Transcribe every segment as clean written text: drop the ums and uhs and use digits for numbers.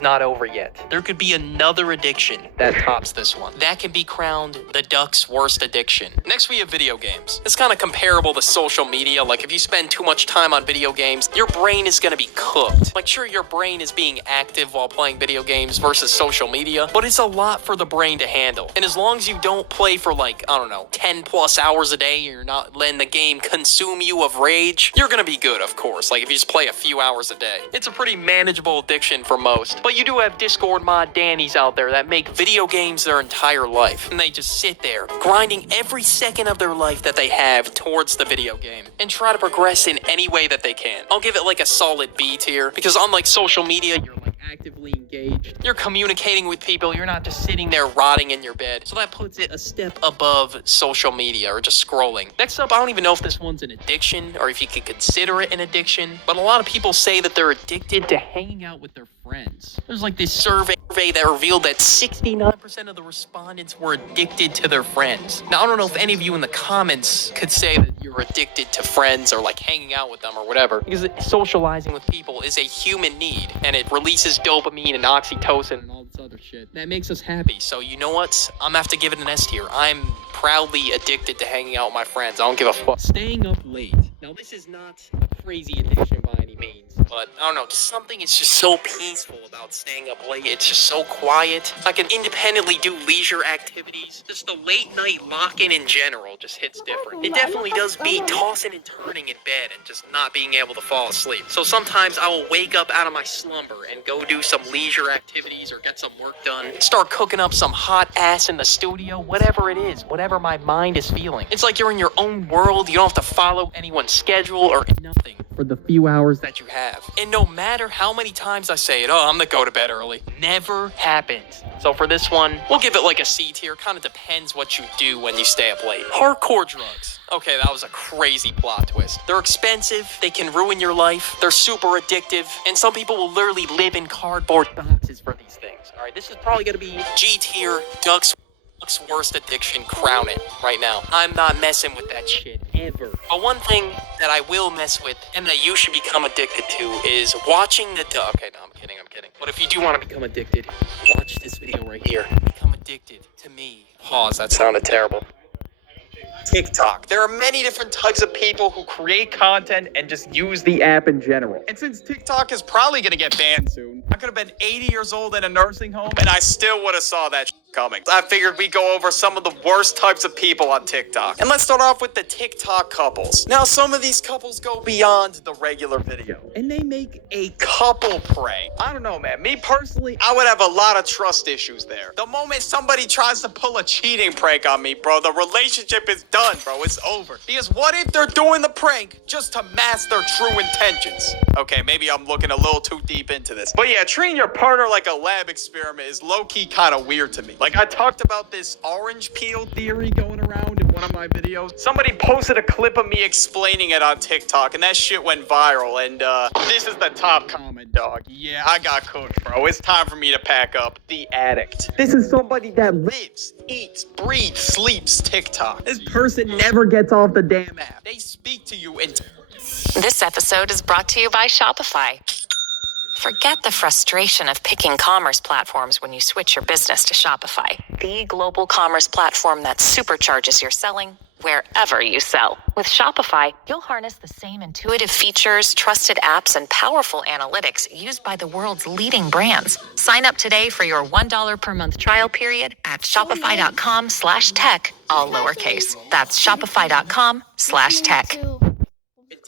not over yet. There could be another addiction that tops this one. That can be crowned the duck's worst addiction. Next, we have video games. It's kind of comparable to social media. Like, if you spend too much time on video games, your brain is going to be cooked. Like, sure, your brain is being active while playing video games versus social media, but it's a lot for the brain to handle. And as long as you don't play for, like, I don't know, 10 plus hours a day, you're not letting the game consume you of rage, you're going to be good, of course. Like, if you just play a few hours a day. It's a pretty manageable addiction for most. But you do have Discord mod Dannies out there that make video games their entire life. And they just sit there, grinding every second of their life that they have towards the video game, and try to progress in any way that they can. I'll give it like a solid B tier, because unlike social media, you're like actively engaged. You're communicating with people, you're not just sitting there rotting in your bed. So that puts it a step above social media or just scrolling. Next up, I don't even know if this one's an addiction or if you could consider it an addiction, but a lot of people say that they're addicted to hanging out with their friends. There's like this survey that revealed that 69% of the respondents were addicted to their friends. Now, I don't know if any of you in the comments could say that you're addicted to friends or like hanging out with them or whatever, because socializing with people is a human need, and it releases dopamine and oxytocin and all this other shit that makes us happy. So you know what? I'm gonna have to give it an S tier. I'm proudly addicted to hanging out with my friends. I don't give a fuck. Staying up late. Now, this is not a crazy addiction by any means, but I don't know, just something is just so peaceful about staying up late. It's just so quiet. I can independently do leisure activities. Just the late night lock-in in general just hits different. It definitely does beat tossing and turning in bed and just not being able to fall asleep. So sometimes I will wake up out of my slumber and go do some leisure activities or get some work done. Start cooking up some hot ass in the studio, whatever it is, whatever my mind is feeling. It's like you're in your own world. You don't have to follow anyone's schedule or nothing for the few hours that you have. And no matter how many times I say it, oh, I'm gonna go to bed early, never happens. So for this one, we'll give it like a C tier. Kind of depends what you do when you stay up late. Hardcore drugs. Okay, that was a crazy plot twist. They're expensive, they can ruin your life, they're super addictive, and some people will literally live in cardboard boxes for these things. Alright, this is probably gonna be G tier, Duck's worst addiction, crown it right now. I'm not messing with that shit ever. But one thing that I will mess with and that you should become addicted to is watching the okay, no, I'm kidding. But if you do want to become addicted, watch this video right here. Become addicted to me. Pause, that sounded terrible. TikTok. There are many different types of people who create content and just use the app in general. And since TikTok is probably gonna get banned soon, I could have been 80 years old in a nursing home and I still would have saw that coming. I figured we'd go over some of the worst types of people on TikTok. And let's start off with the TikTok couples. Now, some of these couples go beyond the regular video, and they make a couple prank. I don't know, man. Me personally, I would have a lot of trust issues there. The moment somebody tries to pull a cheating prank on me, bro, the relationship is done, bro. It's over. Because what if they're doing the prank just to mask their true intentions? Okay, maybe I'm looking a little too deep into this. But yeah, treating your partner like a lab experiment is low-key kind of weird to me. Like, I talked about this orange peel theory going around in one of my videos. Somebody posted a clip of me explaining it on TikTok, and that shit went viral. And this is the top comment, dog. Yeah, I got cooked, bro. It's time for me to pack up. The addict. This is somebody that lives, eats, breathes, sleeps TikTok. This person never gets off the damn app. They speak to you in... This episode is brought to you by Shopify. Forget the frustration of picking commerce platforms when you switch your business to Shopify, the global commerce platform that supercharges your selling wherever you sell. With Shopify, you'll harness the same intuitive features, trusted apps, and powerful analytics used by the world's leading brands. Sign up today for your $1 per month trial period at shopify.com/tech, all lowercase. That's shopify.com/tech.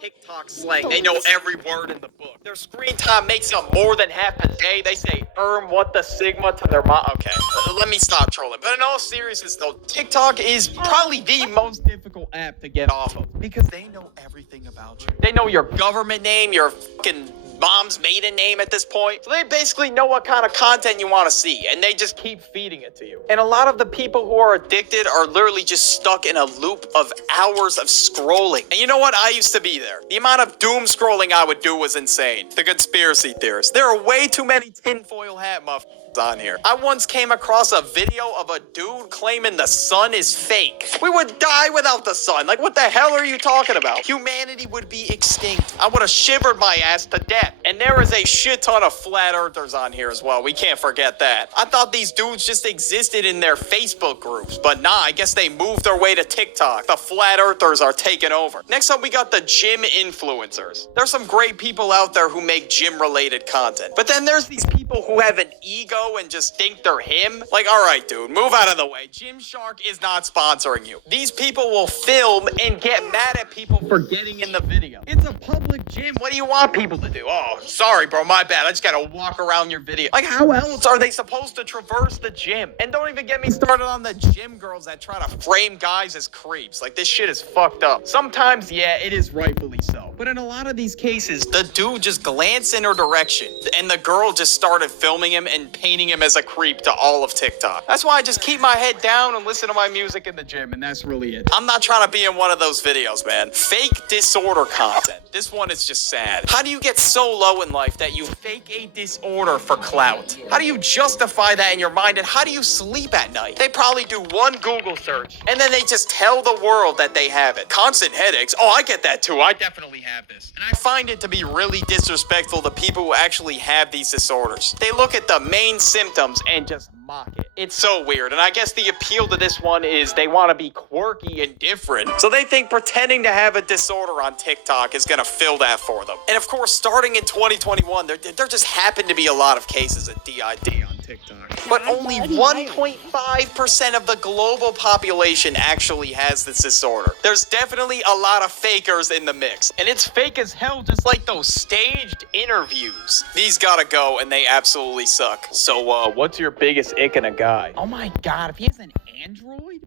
TikTok slang. They know every word in the book. Their screen time makes up more than half a day. They say what the sigma to their mom. Okay, let me stop trolling. But in all seriousness though, TikTok is probably the most difficult app to get off of because they know everything about you. They know your government name, your fucking mom's maiden name at this point. So they basically know what kind of content you want to see, and they just keep feeding it to you. And a lot of the people who are addicted are literally just stuck in a loop of hours of scrolling. And you know what? I used to be there. The amount of doom scrolling I would do was insane. The conspiracy theorists. There are way too many tinfoil hat muffins. on here. I once came across a video of a dude claiming the sun is fake. We would die without the sun. Like, what the hell are you talking about? Humanity would be extinct. I would have shivered my ass to death. And there is a shit ton of flat earthers on here as well. We can't forget that. I thought these dudes just existed in their Facebook groups, but nah, I guess they moved their way to TikTok. The flat earthers are taking over. Next up, we got the gym influencers. There's some great people out there who make gym related content, but then there's these people who have an ego and just think they're him. Like, all right, dude, move out of the way. Gymshark is not sponsoring you. These people will film and get mad at people for getting in the video. It's a public gym. What do you want people to do? Oh, sorry, bro, my bad. I just gotta walk around your video. Like, how else are they supposed to traverse the gym? And don't even get me started on the gym girls that try to frame guys as creeps. Like, this shit is fucked up. Sometimes, yeah, it is rightfully so. But in a lot of these cases, the dude just glanced in her direction and the girl just started filming him and painting him as a creep to all of TikTok. That's why I just keep my head down and listen to my music in the gym, and that's really it. I'm not trying to be in one of those videos, man. Fake disorder content. This one is just sad. How do you get so low in life that you fake a disorder for clout? How do you justify that in your mind, and how do you sleep at night? They probably do one Google search, and then they just tell the world that they have it. Constant headaches. Oh, I get that too. I definitely have this. And I find it to be really disrespectful to people who actually have these disorders. They look at the main symptoms and just mock it. It's so weird, and I guess the appeal to this one is they want to be quirky and different, so they think pretending to have a disorder on TikTok is gonna fill that for them. And of course, starting in 2021, there just happen to be a lot of cases of DID on TikTok. But only 1.5% of the global population actually has this disorder. There's definitely a lot of fakers in the mix, and it's fake as hell, just like those staged interviews. These gotta go, and they absolutely suck. So, what's your biggest ick in a guy? Oh my god, if he has an android?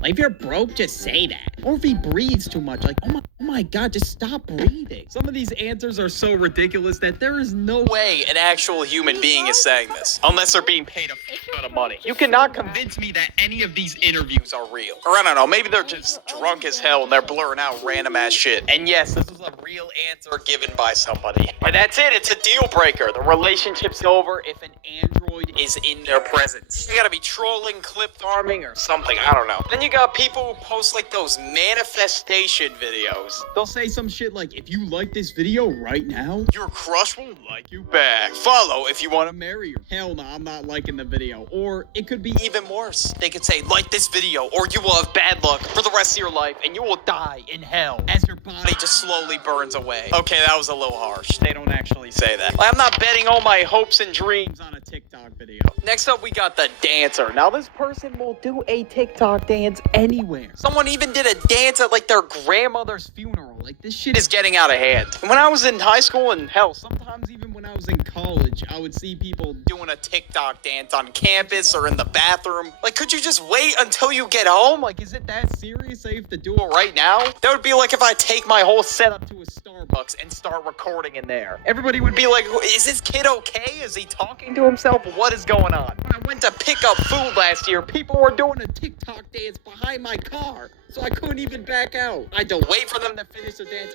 Like, if you're broke, just say that. Or if he breathes too much, like, oh my god, just stop breathing. Some of these answers are so ridiculous that there is no way an actual human being is saying this, unless they're being paid a ton of money. You cannot convince me that any of these interviews are real. Or I don't know, maybe they're just drunk as hell and they're blurring out random ass shit. And yes, this is a real answer given by somebody. And that's it, it's a deal breaker. The relationship's over if an android is in their presence. You gotta be trolling, clip farming, or something, I don't know. Then you got people who post like those manifestation videos. They'll say some shit like, if you like this video right now, Your crush will like you back. Follow if you want to marry her. hell no, I'm not liking the video. Or it could be Even worse, they could say, like this video, or you will have bad luck for the rest of your life, and you will die in hell as your body body just slowly burns away. Okay, that was a little harsh. They don't actually say that. I'm not betting all my hopes and dreams on on a TikTok video. Next up, we got the dancer. Now, this person will do a TikTok dance anywhere. Someone even did a dance at, like, their grandmother's funeral. Like, this shit is getting out of hand. And when I was in high school, and hell, sometimes even when I was in college, I would see people doing a TikTok dance on campus or in the bathroom. Like, could you just wait until you get home? Like, is it that serious? I have to do it right now? That would be like if I take my whole setup to a Starbucks and start recording in there. Everybody would be like, is this kid okay? Is he talking to himself? What is going on? When I went to pick up food last year, people were doing a TikTok dance behind my car, so I couldn't even back out. I had to wait for them to finish their dance.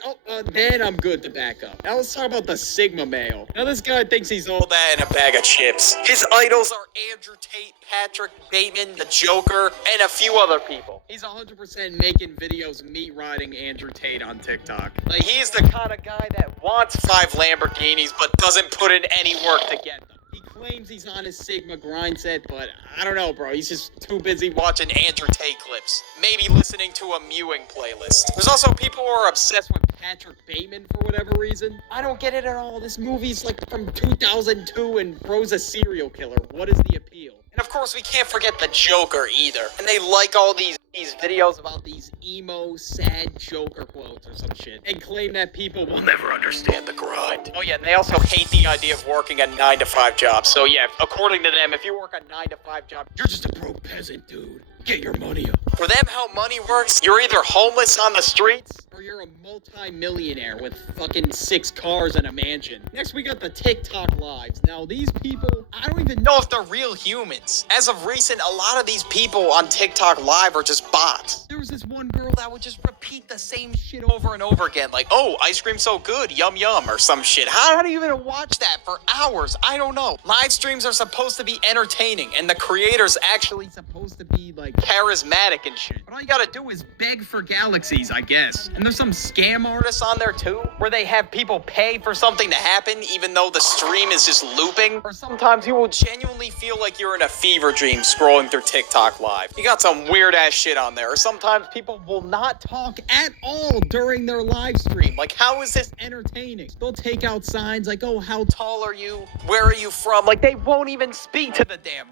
Then I'm good to back up. Now let's talk about the Sigma male. Now this guy thinks he's all that in a bag of chips. His idols are Andrew Tate, Patrick Bateman, the Joker, and a few other people. He's 100% making videos meat riding Andrew Tate on TikTok. Like, he's the kind of guy that wants 5 Lamborghinis but doesn't put in any work to get them. He claims he's on his Sigma grind set, but I don't know, bro. He's just too busy watching Andrew Tate clips. Maybe listening to a mewing playlist. There's also people who are obsessed with Patrick Bateman for whatever reason. I don't get it at all. This movie's like from 2002 and bro's a serial killer. What is the appeal? And of course, we can't forget the Joker either. And they like all these videos about these emo, sad Joker quotes or some shit. And claim that people will never understand the grind. Oh yeah, and they also hate the idea of working a 9-to-5 job. So yeah, according to them, if you work a 9-to-5 job, you're just a broke peasant, dude. Get your money up. For them, how money works, you're either homeless on the streets, or you're a multi-millionaire with fucking 6 cars and a mansion. Next, we got the TikTok lives. Now, these people, I don't even Know if they're real humans. As of recent, a lot of these people on TikTok Live are just bots. There was this one girl that would just repeat the same shit over and over again, like, oh, ice cream so good, yum yum, or some shit. How do you even watch that for hours? I don't know. Live streams are supposed to be entertaining, and the creator's actually supposed to be like charismatic and shit. But all you gotta do is beg for galaxies, I guess. And there's some scam artists Artists on there too, where they have people pay for something to happen even though the stream is just looping. Or sometimes you will genuinely feel like you're in a fever dream scrolling through TikTok Live. You got some weird ass shit on there. Or sometimes people will not talk at all during their live stream. like, how is this Entertaining. They'll take out signs like, oh, how tall are you? Where are you from? Like, they won't even speak to the damn